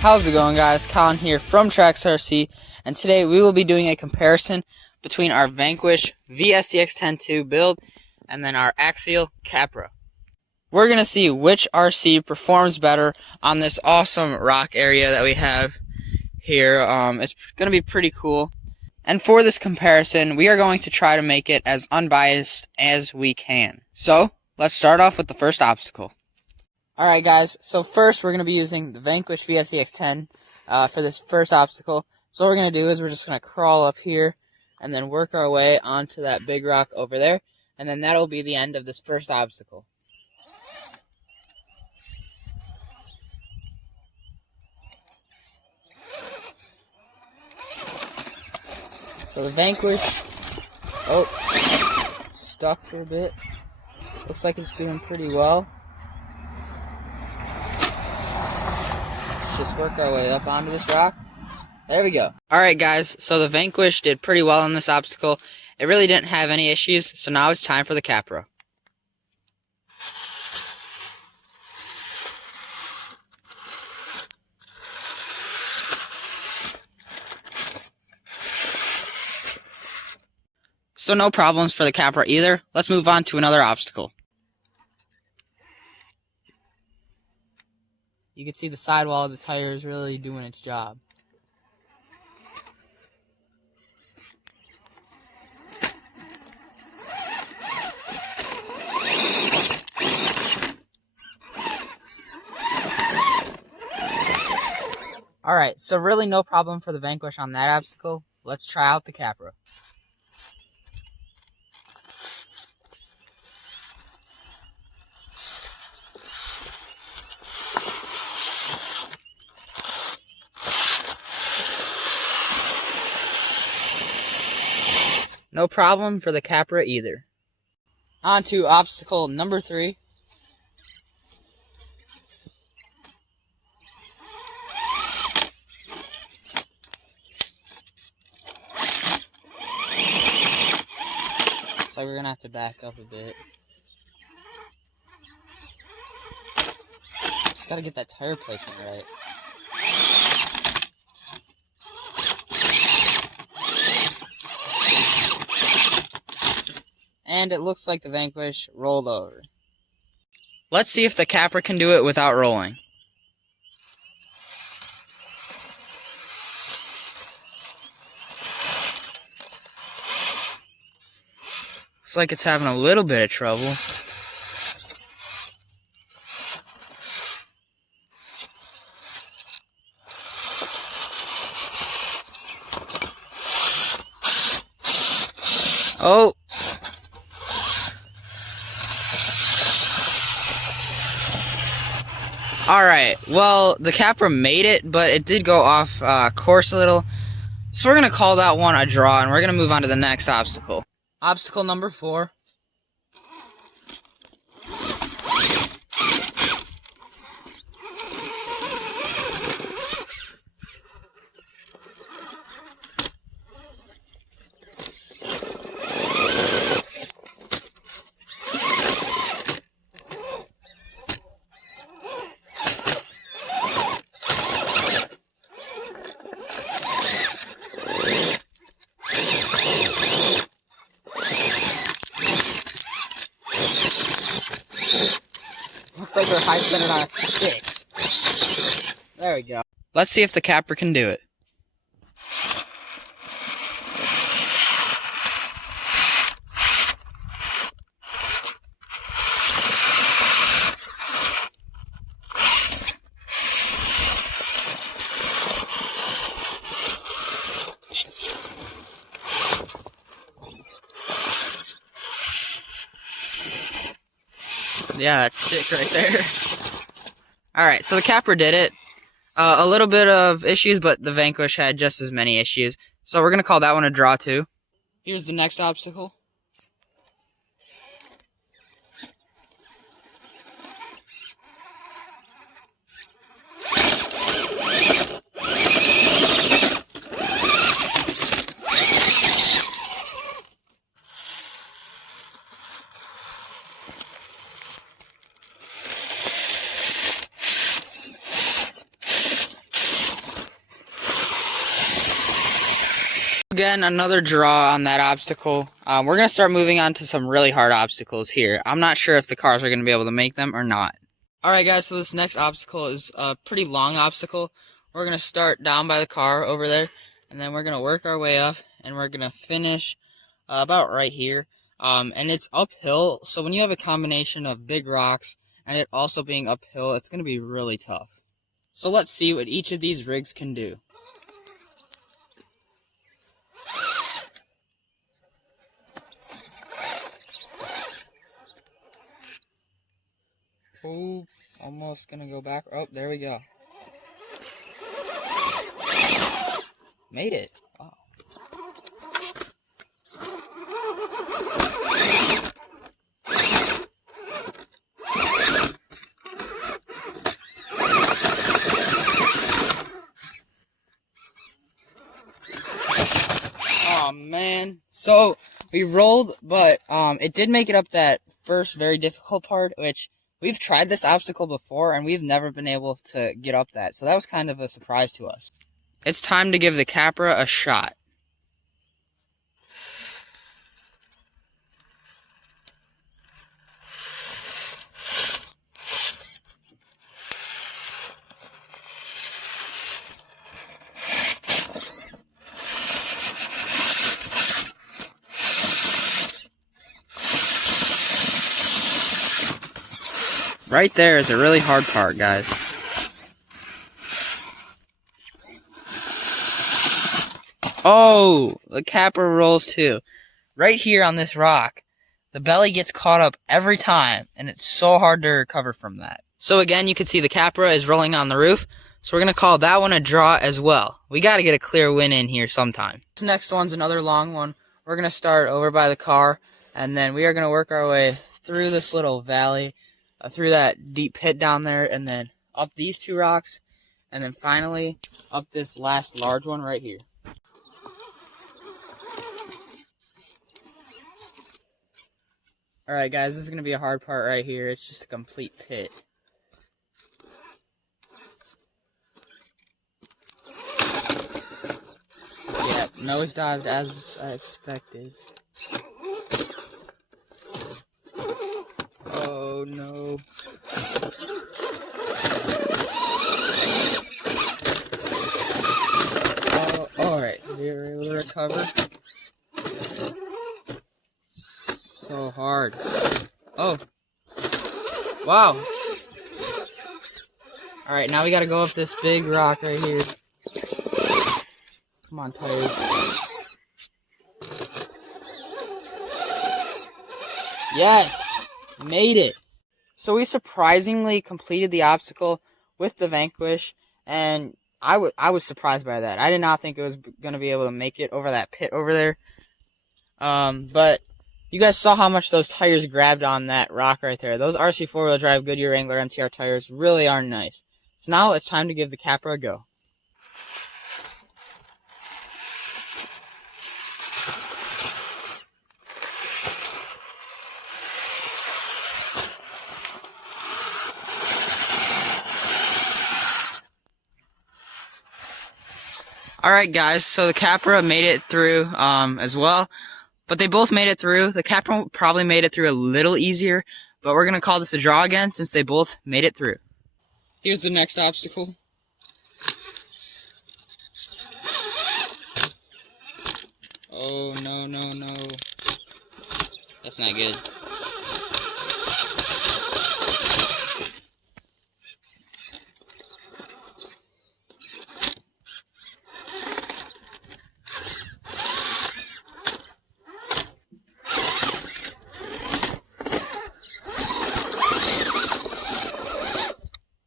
How's it going, guys? Colin here from Trax RC, and today we will be doing a comparison between our Vanquish VSCX10 build and then our Axial Capra. We're going to see which RC performs better on this awesome rock area that we have here. It's going to be pretty cool. And for this comparison, we are going to try to make it as unbiased as we can. So, let's start off with the first obstacle. Alright guys, so first we're going to be using the Vanquish VSCX10 for this first obstacle. So what we're going to do is we're just going to crawl up here and then work our way onto that big rock over there. And then that'll be the end of this first obstacle. So the Vanquish, stuck for a bit. Looks like it's doing pretty well. Just work our way up onto this rock. There we go. Alright guys, so the Vanquish did pretty well on this obstacle. It really didn't have any issues, so now it's time for the Capra. So no problems for the Capra either. Let's move on to another obstacle. You can see the sidewall of the tire is really doing its job. Alright, so really no problem for the Vanquish on that obstacle. Let's try out the Capra. No problem for the Capra either. On to obstacle number 3. So we're going to have to back up a bit. Just got to get that tire placement right. And it looks like the Vanquish rolled over. Let's see if the Capra can do it without rolling. Looks like it's having a little bit of trouble. Oh! Alright, well, the Capra made it, but it did go off course a little. So we're going to call that one a draw, and we're going to move on to the next obstacle. Obstacle number 4. Looks like we're high-centered on a stick. There we go. Let's see if the Capra can do it. Yeah, that's sick right there. Alright, so the Capra did it. A little bit of issues, but the Vanquish had just as many issues. So we're going to call that one a draw too. Here's the next obstacle. again, another draw on that obstacle. We're going to start moving on to some really hard obstacles here. I'm not sure if the cars are going to be able to make them or not. Alright guys, so this next obstacle is a pretty long obstacle. We're going to start down by the car over there, and then we're going to work our way up, and we're going to finish about right here. And it's uphill, so when you have a combination of big rocks and it also being uphill, it's going to be really tough. So let's see what each of these rigs can do. Oh, almost gonna go back. Oh, there we go. Made it. Wow. Oh man. So we rolled, but it did make it up that first very difficult part, which we've tried this obstacle before, and we've never been able to get up that. So that was kind of a surprise to us. It's time to give the Capra a shot. Right there is a really hard part, guys. Oh, the Capra rolls too. Right here on this rock, the belly gets caught up every time, and it's so hard to recover from that. So again, you can see the Capra is rolling on the roof, so we're going to call that one a draw as well. We got to get a clear win in here sometime. This next one's another long one. We're going to start over by the car, and then we are going to work our way through this little valley, through that deep pit down there, and then up these two rocks, and then finally up this last large one right here. Alright guys, this is going to be a hard part right here. It's just a complete pit. Yeah, nose dived as I expected. Oh no. Oh, alright, we were able to recover. So hard. Oh. Wow. Alright, now we gotta go up this big rock right here. Come on, tires. Yes! Made it! So we surprisingly completed the obstacle with the Vanquish, and I was surprised by that. I did not think it was going to be able to make it over that pit over there. But you guys saw how much those tires grabbed on that rock right there. Those RC 4-wheel drive Goodyear Wrangler MTR tires really are nice. So now it's time to give the Capra a go. Alright guys, so the Capra made it through as well, but they both made it through. The Capra probably made it through a little easier, but we're going to call this a draw again since they both made it through. Here's the next obstacle. Oh no, no, no. That's not good.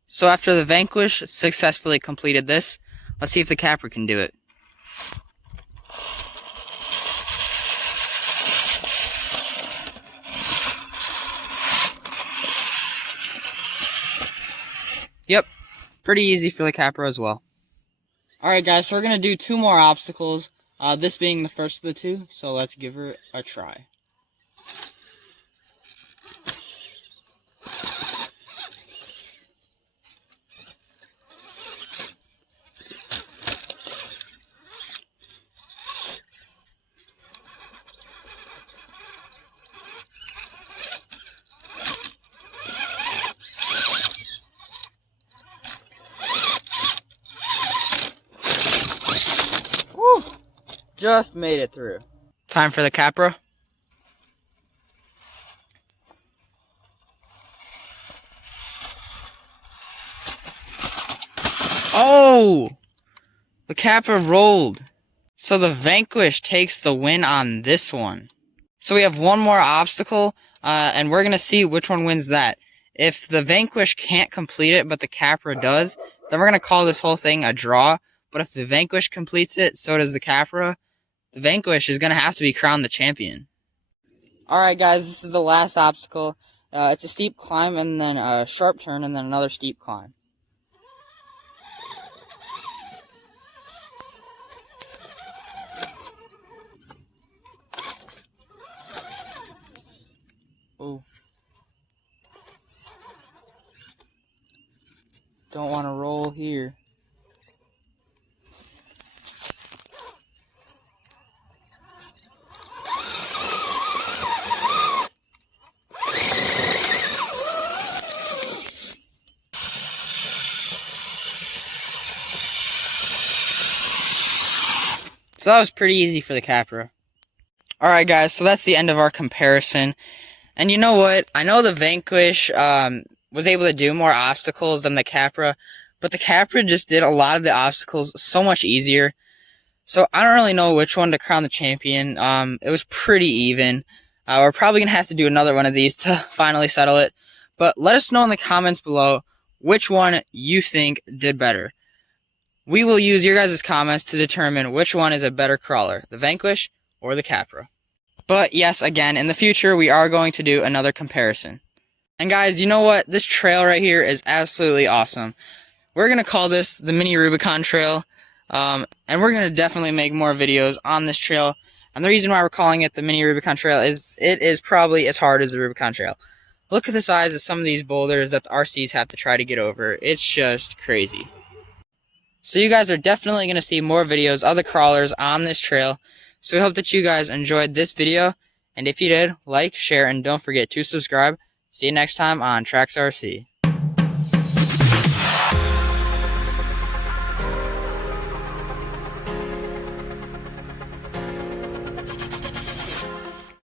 So after the Vanquish successfully completed this, let's see if the Capra can do it. Yep, pretty easy for the Capra as well. Alright guys, so we're going to do two more obstacles, this being the first of the two, so let's give her a try. Just made it through. Time for the Capra. Oh! The Capra rolled. So the Vanquish takes the win on this one. So we have one more obstacle, and we're going to see which one wins that. If the Vanquish can't complete it, but the Capra does, then we're going to call this whole thing a draw. But if the Vanquish completes it, so does the Capra. The Vanquish is going to have to be crowned the champion. Alright guys, this is the last obstacle. It's a steep climb, and then a sharp turn, and then another steep climb. Ooh. Don't want to roll here. So that was pretty easy for the Capra. Alright guys, so that's the end of our comparison. And you know what? I know the Vanquish was able to do more obstacles than the Capra, but the Capra just did a lot of the obstacles so much easier. So I don't really know which one to crown the champion. It was pretty even. We're probably going to have to do another one of these to finally settle it. But let us know in the comments below which one you think did better. We will use your guys' comments to determine which one is a better crawler, the Vanquish or the Capra. But yes, again, in the future, we are going to do another comparison. And guys, you know what? This trail right here is absolutely awesome. We're going to call this the Mini Rubicon Trail. And we're going to definitely make more videos on this trail. And the reason why we're calling it the Mini Rubicon Trail is it is probably as hard as the Rubicon Trail. Look at the size of some of these boulders that the RCs have to try to get over. It's just crazy. So you guys are definitely going to see more videos of the crawlers on this trail. So we hope that you guys enjoyed this video. And if you did, like, share, and don't forget to subscribe. See you next time on Trax RC.